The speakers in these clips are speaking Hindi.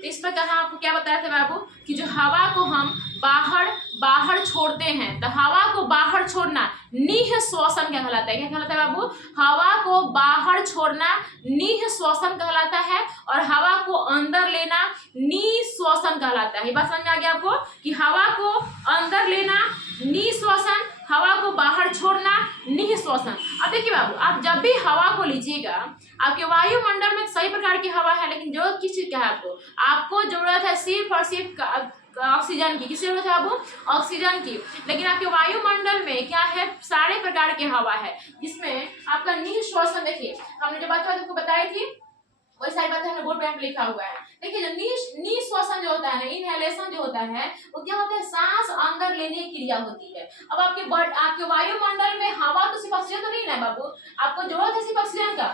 तो इस पर कहा आपको क्या बताया था बाबू कि जो हवा को हम बाहर छोड़ते हैं, तो हवा को बाहर छोड़ना निःश्वासन कहलाता है। क्या कहलाता है बाबू? हवा को बाहर छोड़ना निःश्वासन कहलाता है और हवा को अंदर लेना निःश्वासन कहलाता है। ये बात समझ में आ गया आपको कि हवा को अंदर लेना निःश्वासन, हवा को बाहर छोड़ना निःश्वासन। अब देखिए बाबू, आप जब भी हवा को लीजिएगा, आपके वायुमंडल में सही प्रकार की हवा है, लेकिन जरूरत किस चीज का है आपको जरूरत है सिर्फ और सिर्फ ऑक्सीजन की। किसकी जरूरत है बाबू? ऑक्सीजन की। लेकिन आपके वायुमंडल में क्या है? सारे प्रकार की हवा है, जिसमें आपका निःश्वासन, देखिए हमने जो बात आपको बताई थी वही सारी बातें हमने बोर्ड पे लिखा हुआ है। देखिए जो निःश्वासन जो होता है ना, इनहेलेशन जो होता है, वो क्या होता है? सांस अंदर लेने की क्रिया होती है। अब आपके वायुमंडल में हवा तो सिर्फ ऑक्सीजन तो नहीं है बाबू, आपको जरूरत है सिर्फ ऑक्सीजन का।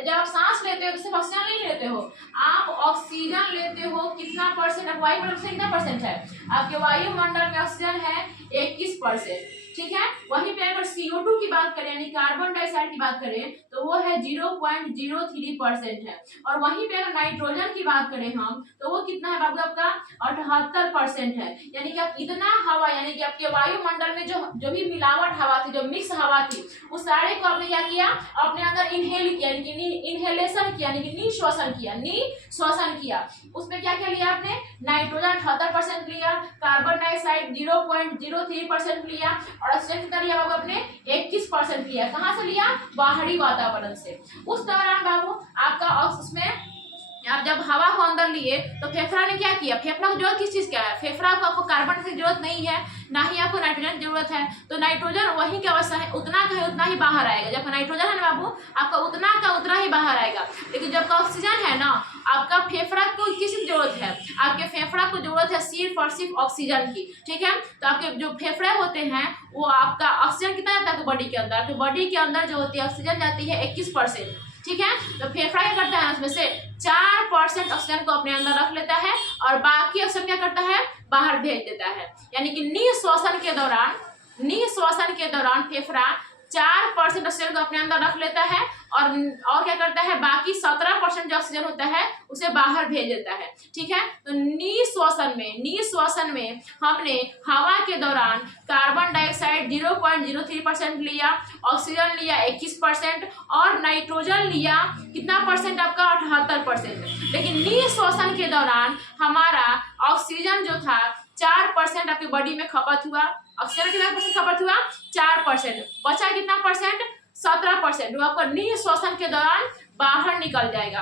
जब आप सांस लेते हो तो सिर्फ ऑक्सीजन नहीं लेते हो, आप ऑक्सीजन लेते हो कितना परसेंट? आप वायुमंडल से कितना परसेंट है? आपके वायुमंडल में ऑक्सीजन है 21%, ठीक है। वहीं पे अगर CO2 की बात करें यानी कार्बन डाइऑक्साइड की बात करें तो वो है 0.03% है। और वहीं पे अगर नाइट्रोजन की बात करें हम तो वो कितना है बाबू? आपका 78% है। यानी कि आप इतना हवा, यानी कि आपके वायुमंडल में जो भी मिलावट हवा थी, जो मिक्स हवा थी, उस सारे को आपने क्या किया? अपने अंदर इनहेल किया, यानी कि इनहेलेशन किया, यानी कि निःश्वासन किया। उसमें क्या क्या लिया आपने? नाइट्रोजन 78% लिया, कार्बन डाइऑक्साइड 0.03% लिया और ऑक्सीजन कितना लिया बाबू? आपने 21% लिया। कहाँ से लिया? बाहरी वातावरण से। उस दौरान बाबू आपका उसमें आप जब हवा को अंदर लिए तो फेफड़ा ने क्या किया? फेफड़ा को जरूरत किस चीज का है? फेफड़ा को आपको कार्बन की जरूरत नहीं है, ना ही आपको नाइट्रोजन की जरूरत है, तो नाइट्रोजन वही की अवस्था है, उतना का है उतना ही बाहर आएगा। जब नाइट्रोजन है ना बाबू, आपका उतना का उतना ही बाहर आएगा। लेकिन जब ऑक्सीजन है ना, आपका फेफड़ा को किसकी जरूरत है? आपके फेफड़ा को जरूरत है सिर्फ और सिर्फ ऑक्सीजन की, ठीक है। तो आपके जो फेफड़े होते हैं वो आपका ऑक्सीजन कितना जाता है बॉडी के अंदर? आपके बॉडी के अंदर जो होती है ऑक्सीजन जाती है 21%, ठीक है। तो फेफड़ा क्या करता है? उसमें से 4% ऑक्सीजन को अपने अंदर रख लेता है और बाकी ऑक्सीजन क्या करता है? बाहर भेज देता है। यानी कि निःश्वासन के दौरान फेफड़ा 4% ऑक्सीजन को अपने अंदर रख लेता है और क्या करता है? बाकी 17% जो ऑक्सीजन होता है उसे बाहर भेज देता है, ठीक है। तो निःश्वासन में हमने हवा के दौरान कार्बन डाइऑक्साइड 0.03% लिया, ऑक्सीजन लिया 21% और नाइट्रोजन लिया कितना परसेंट? आपका 78%। लेकिन निःश्वासन के दौरान हमारा ऑक्सीजन जो था 4% आपकी बॉडी में खपत हुआ, ऑक्सीजन कितना परसेंट खपत हुआ? 4%। बचा कितना परसेंट? 17%, जो आपका निःश्वासन के दौरान बाहर निकल जाएगा।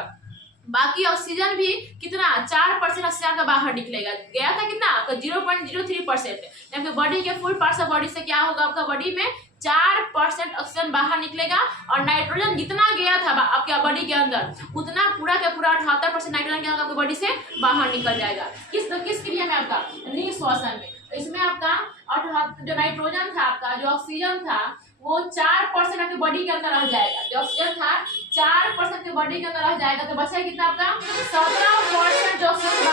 बाकी ऑक्सीजन भी कितना? 4% ऑक्सीजन का बाहर निकलेगा। गया था कितना? आपका 0.03%। आपके बॉडी के फुल पार्ट्स ऑफ बॉडी से क्या होगा? आपका बॉडी में 4% ऑक्सीजन बाहर निकलेगा और नाइट्रोजन जितना गया था आपके बॉडी के अंदर उतना पूरा का पूरा 78% नाइट्रोजन क्या होगा? आपकी बॉडी से बाहर निकल जाएगा। किस क्रिया में? आपका निःश्वासन में। तो इसमें आपका जो नाइट्रोजन था, आपका जो ऑक्सीजन था वो 4% आपके बॉडी के अंदर रह जाएगा। जो ऑक्सीजन था 4% के बॉडी के अंदर रह जाएगा, तो बचा कितना आपका? 17% जो ऑक्सीजन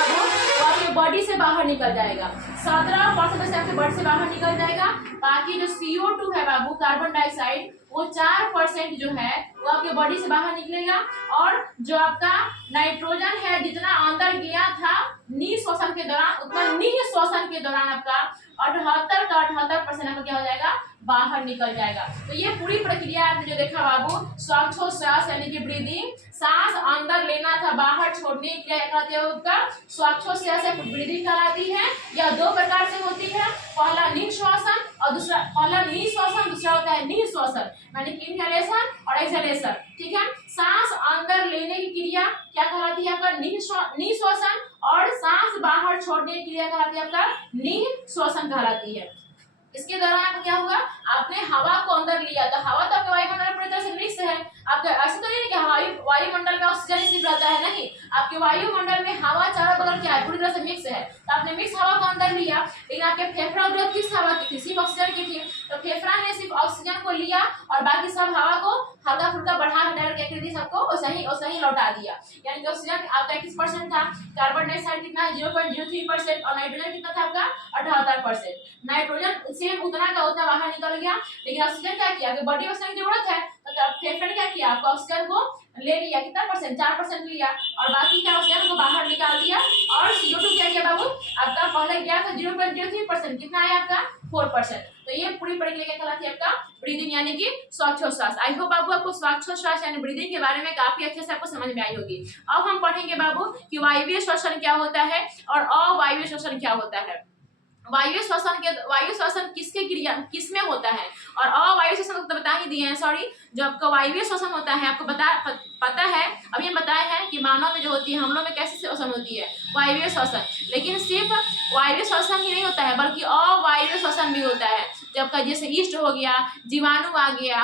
वो आपके बॉडी से बाहर निकल जाएगा। 17% से आपके बॉडी से बाहर निकल जाएगा। बाकी जो CO2 है बाबू, कार्बन डाइऑक्साइड, वो 4% जो है वो आपके बॉडी से बाहर निकलेगा और जो आपका नाइट्रोजन है जितना अंदर गया था निःश्वासन के दौरान, उतना निःश्वासन के दौरान आपका 78% आपका क्या हो जाएगा? बाहर निकल जाएगा। तो ये पूरी प्रक्रिया आपने जो देखा बाबू, श्वासोच्छ्वास यानी कि ब्रीदिंग, सांस अंदर लेना था बाहर छोड़ने की क्रिया कहलाती है उसका श्वासोच्छ्वास ब्रीदिंग कहलाती है। यह दो प्रकार से होती है, पहला निःश्वासन और दूसरा, पहला निःश्वासन, दूसरा होता है निःश्वासन यानी कि इनहेलेशन और एक्सहेलेशन, ठीक है। सांस अंदर लेने की क्रिया क्या कहलाती है? आपका निःश्वासन और सांस बाहर छोड़ने की क्रिया कहलाती है आपका निःश्वासन कहलाती है। इसके दौरान आपको क्या होगा? आपने हवा को अंदर लिया, तो हवा तो आपके वायुमंडल में पूरी तरह से मिक्स है। आपका ऐसे तो नहीं कि वायुमंडल में ऑक्सीजन सिर्फ रहता है, नहीं, आपके वायुमंडल में हवा चारों बगल क्या है? पूरी तरह से मिक्स है। तो आपने मिक्स हवा को अंदर लिया, लेकिन आपके फेफड़ा जरूरत किस हवा की थी? सिर्फ ऑक्सीजन की थी। तो फेफड़ा ने सिर्फ ऑक्सीजन को लिया और बाकी सब हवा को हल्का फुल्का बढ़ा घटा करके सबको वैसे ही लौटा दिया। यानी कि ऑक्सीजन आपका 21% था, कार्बन डाइऑक्साइड कितना है? 0.03% और नाइट्रोजन कितना था आपका? 78%। नाइट्रोजन सेम उतना का उतना बाहर निकल गया, लेकिन ऑक्सीजन क्या किया? बॉडी ऑक्सीजन की जरूरत है, तो फेफड़े ने क्या किया? आपको ऑक्सीजन को ले लिया, कितना परसेंट, 4% लिया, और बाकी क्या ऑक्सीजन को बाहर निकाल दिया, और CO2 क्या किया बाबू, आपका पहले गया था 0.03%, कितना आया आपका 4%। तो ये पूरी प्रक्रिया क्या कहलाती है आपका ब्रीदिंग यानी कि श्वासोच्छ्वास। आई होप बाबू आपको श्वासोच्छ्वास यानी ब्रीदिंग के बारे में काफी अच्छे से आपको समझ में आई होगी। अब हम पढ़ेंगे बाबू कि वायवीय श्वसन क्या होता है और अवायवीय श्वसन क्या होता है। वायु श्वसन किसके क्रिया किसमें होता है, और अवायु श्वसन तो बता ही दिए हैं, सॉरी, जो आपका वायवीय श्वसन होता है आपको पता है, अभी हम बताए हैं कि मानव में जो होती है, हम लोग में कैसे श्वसन होती है, वायवीय श्वसन। लेकिन सिर्फ वायवीय श्वसन ही नहीं होता है बल्कि अवायवीय श्वसन भी होता है। जब का जैसे ईस्ट हो गया, जीवाणु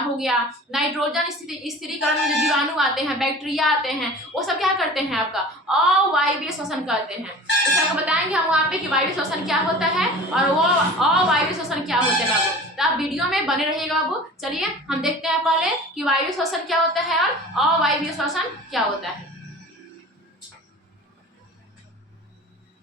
हो गया, नाइट्रोजन स्थिरीकरण में जो जीवाणु आते हैं, बैक्टीरिया आते हैं, वो सब क्या करते हैं आपका अवायवीय श्वसन करते हैं। तो आपको बताएंगे हम वहाँ पे कि वायवीय श्वसन क्या होता है और वो अवायवीय श्वसन क्या होते हैं बाबू। तो आप वीडियो में बने रहिएगा बाबू। चलिए हम देखते हैं पहले कि वायवीय श्वसन क्या होता है और अवायवीय श्वसन क्या होता है।